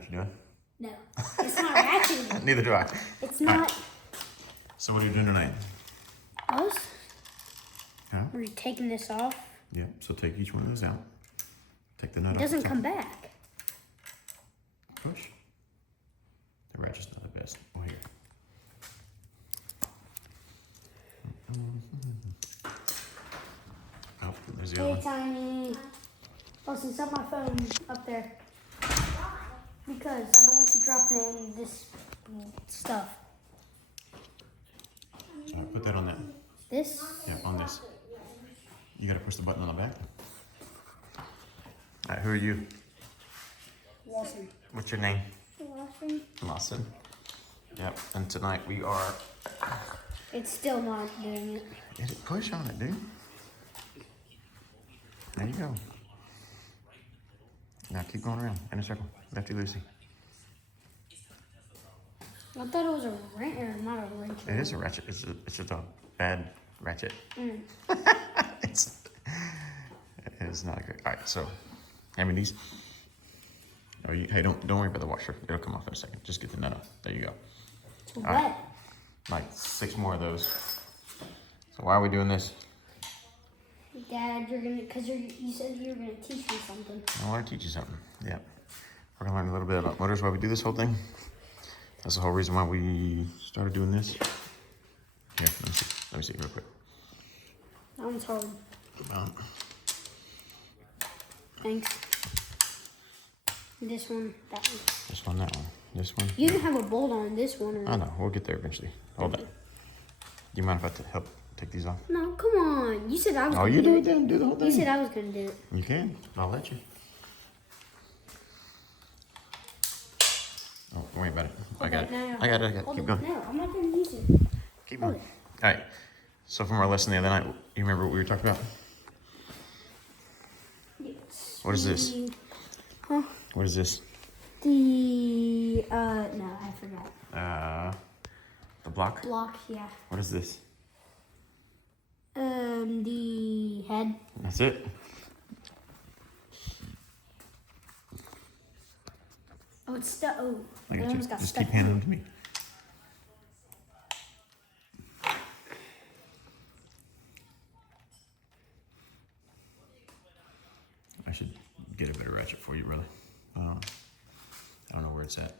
what you're doing? No, it's not ratcheting. Neither do I. It's not. Right. So what are you doing tonight? Us? Huh? We're taking this off. Yeah, so take each one of those out. Take the nut off. It doesn't come back. Push. The ratchet's not the best. Oh, here. Oh, there's the other Hey, one. Tiny. Austin, set my phone up there. Because I don't want you dropping it in this stuff. Put that on that. This? Yeah, on this. You gotta push the button on the back. Alright, who are you? Lawson. What's your name? Lawson. Lawson. Yep, and tonight we are... It's still not doing it. Get it, push on it, dude. There you go. Now keep going around in a circle. Lefty loosey. I thought it was a wrench, or not a wrench. It is a ratchet. It's just a bad ratchet. It is not a good. All right, so hand me these. Oh, hey, don't worry about the washer. It'll come off in a second. Just get the nut off. There you go. It's wet. Right. Like 6 more of those. So why are we doing this? Dad, you're gonna, cause you said you were gonna teach me something. I want to teach you something. Yeah, we're gonna learn a little bit about motors while we do this whole thing. That's the whole reason why we started doing this. Here, let me see real quick. That one's hard. Thanks. This one, that one. This one, that one, this one. You didn't have a bolt on this one. Or... I know, we'll get there eventually. Hold on. Do you mind if I help take these off? No, come on. You said I was Oh, gonna you do do it. it then. Do the whole thing. You said I was gonna do it. You can. I'll let you. Oh, don't worry about it. I got it. No. I got it. Hold Keep it. going. No, I'm not gonna use it. Keep going. All right. So from our lesson the other night, you remember what we were talking about? Yes. What is this? Huh? What is this? No, I forgot. The block? Block, yeah. What is this? The head. That's it. Oh, it's stuck. Oh, I it got you. almost got Just stuck. keep handing them to me. I should get a better ratchet for you, really. I don't know where it's at.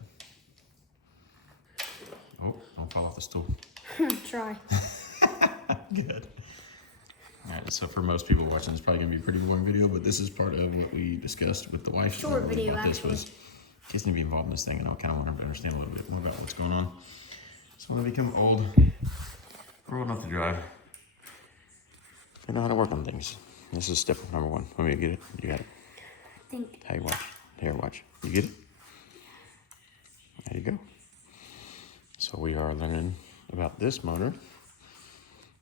Oh, don't fall off the stool. Try. Good. All right, so for most people watching, it's probably gonna be a pretty boring video, but this is part of what we discussed with the wife. Short video, This actually. was, kids need to be involved in this thing, and I kind of want them to understand a little bit more about what's going on. So when they become old, or old enough to drive, they know how to work on things. This is step number 1. Let me get it. You got it. I think. Hey, watch. Here, watch. You get it? There you go. So we are learning about this motor.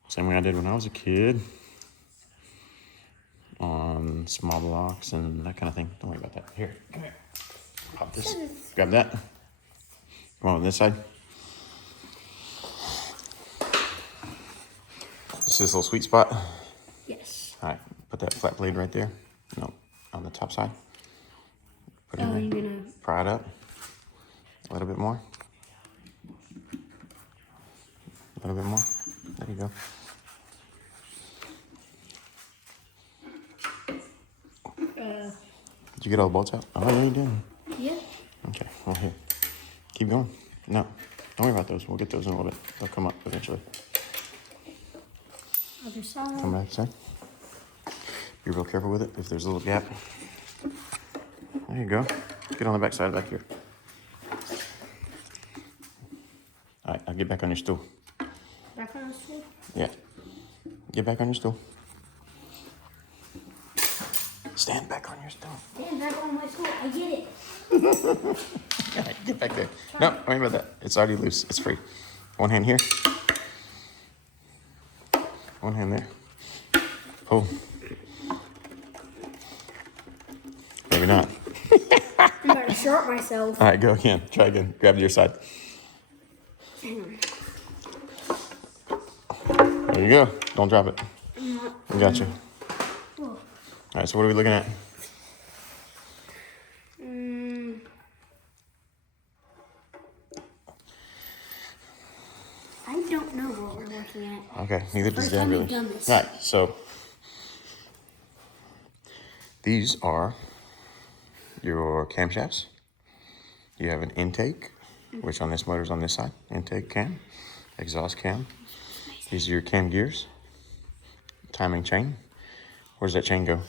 Same way I did when I was a kid. On small blocks and that kind of thing. Don't worry about that. Here, come here. Pop this. Grab that. Come on this side. This is this little sweet spot. Yes. All right, put that flat blade right there. No, on the top side. Put it Oh, in you're there. gonna. Pry it up. A little bit more. A little bit more. There you go. Did you get all the bolts out? Oh, yeah, you did. Yeah. Okay, well, here. Keep going. No, don't worry about those. We'll get those in a little bit. They'll come up eventually. Other side. Come back, side. Be real careful with it if there's a little gap. There you go. Get on the back side back here. All right, I'll get back on your stool. Back on the stool. Yeah. Get back on your stool. Stand back on your stool. Stand back on my stool. I get it. All right, get back there. No, don't worry about that. It's already loose. It's free. One hand here. One hand there. Pull. Maybe not. I'm about to short myself. All right, go again. Try again. Grab to your side. There you go. Don't drop it. We got you. All right, so what are we looking at? looking at. Okay, neither does First Dad time really. you've done this. All right, so these are your camshafts. You have an intake, which on this motor is on this side. Intake cam, exhaust cam. These are your cam gears. Timing chain. Where does that chain go?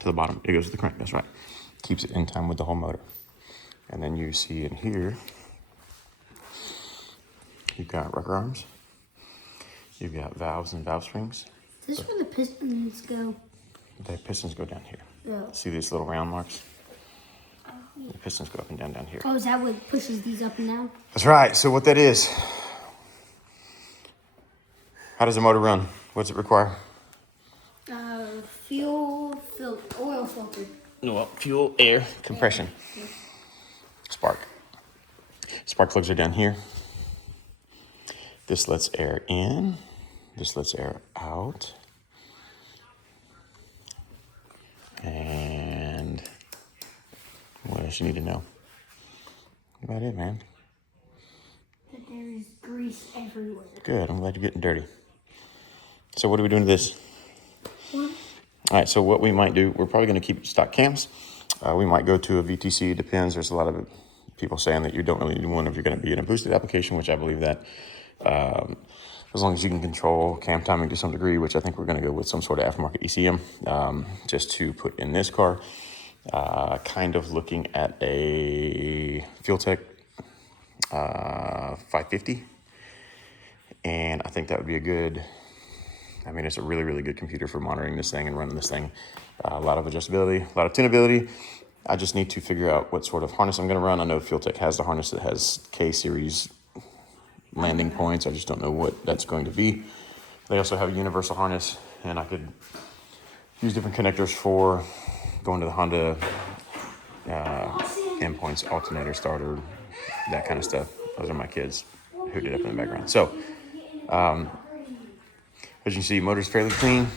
To the bottom. It goes to the crank, that's right. Keeps it in time with the whole motor. And then you see in here, you've got rocker arms. You've got valves and valve springs. Is this where the pistons go? The pistons go down here. Yeah. See these little round marks? The pistons go up and down here. Oh, is that what pushes these up and down? That's right. So what that is, how does the motor run? What's it require? Oil filter. No, well, fuel, air, compression. Yeah. Spark. Spark plugs are down here. This lets air in. This lets air out. And what else you need to know? About it, man. That there is grease everywhere. Good. I'm glad you're getting dirty. So what are we doing to this? What? All right, so what we might do, we're probably going to keep stock cams. We might go to a VTC, depends. There's a lot of people saying that you don't really need one if you're going to be in a boosted application, which I believe that as long as you can control cam timing to some degree, which I think we're going to go with some sort of aftermarket ECM just to put in this car. Kind of looking at a FuelTech 550. And I think that would be a good... I mean, it's a really, really good computer for monitoring this thing and running this thing. A lot of adjustability, a lot of tunability. I just need to figure out what sort of harness I'm going to run. I know FuelTech has the harness that has K-series landing points. I just don't know what that's going to be. They also have a universal harness, and I could use different connectors for going to the Honda endpoints, alternator, starter, that kind of stuff. Those are my kids hooted up in the background. So, as you can see, motor's fairly clean.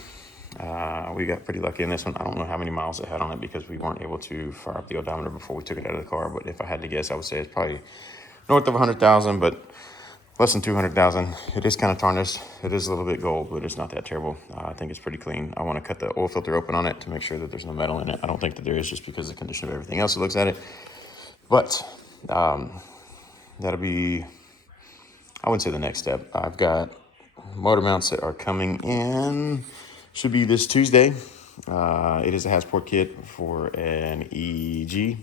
We got pretty lucky in this one. I don't know how many miles it had on it because we weren't able to fire up the odometer before we took it out of the car. But if I had to guess, I would say it's probably north of 100,000, but less than 200,000. It is kind of tarnished. It is a little bit gold, but it's not that terrible. I think it's pretty clean. I want to cut the oil filter open on it to make sure that there's no metal in it. I don't think that there is just because of the condition of everything else that looks at it. But that'll be, I wouldn't say the next step. I've got motor mounts that are coming in, should be this Tuesday. It is a Hasport kit for an EG,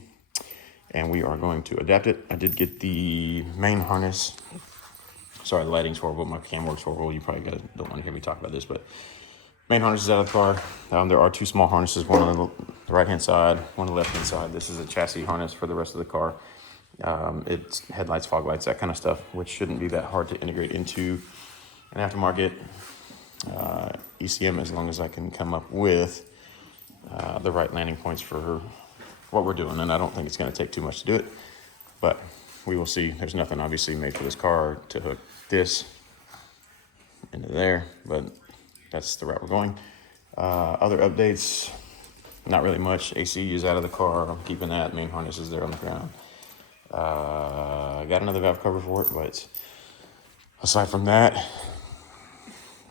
and we are going to adapt it. I did get the main harness. Sorry, the lighting's horrible. My cam works horrible. You probably don't want to hear me talk about this, but main harness is out of the car. There are two small harnesses, one on the right-hand side, one on the left-hand side. This is a chassis harness for the rest of the car. It's headlights, fog lights, that kind of stuff, which shouldn't be that hard to integrate into an aftermarket ECM as long as I can come up with the right landing points for what we're doing. And I don't think it's going to take too much to do it, but we will see. There's nothing obviously made for this car to hook this into there, but that's the route we're going. Other updates, not really much. AC is out of the car. I'm keeping that. Main harness is there on the ground. I got another valve cover for it, but aside from that,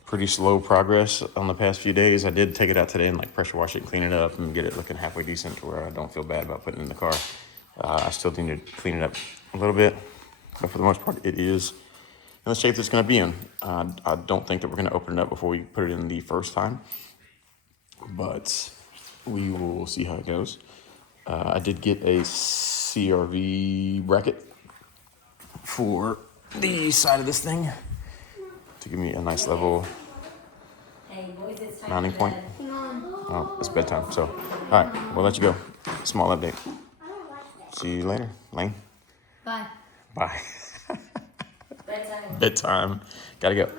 pretty slow progress on the past few days. I did take it out today and like pressure wash it and clean it up and get it looking halfway decent to where I don't feel bad about putting it in the car. I still need to clean it up a little bit, but for the most part, it is in the shape that it's going to be in. I don't think that we're going to open it up before we put it in the first time, but we will see how it goes. I did get a CRV bracket for the side of this thing to give me a nice level mounting point. Oh, it's bedtime, so all right, we'll let you go. Small update. See you later, Lane. Bye. Bye. Bedtime. Bedtime. Gotta go.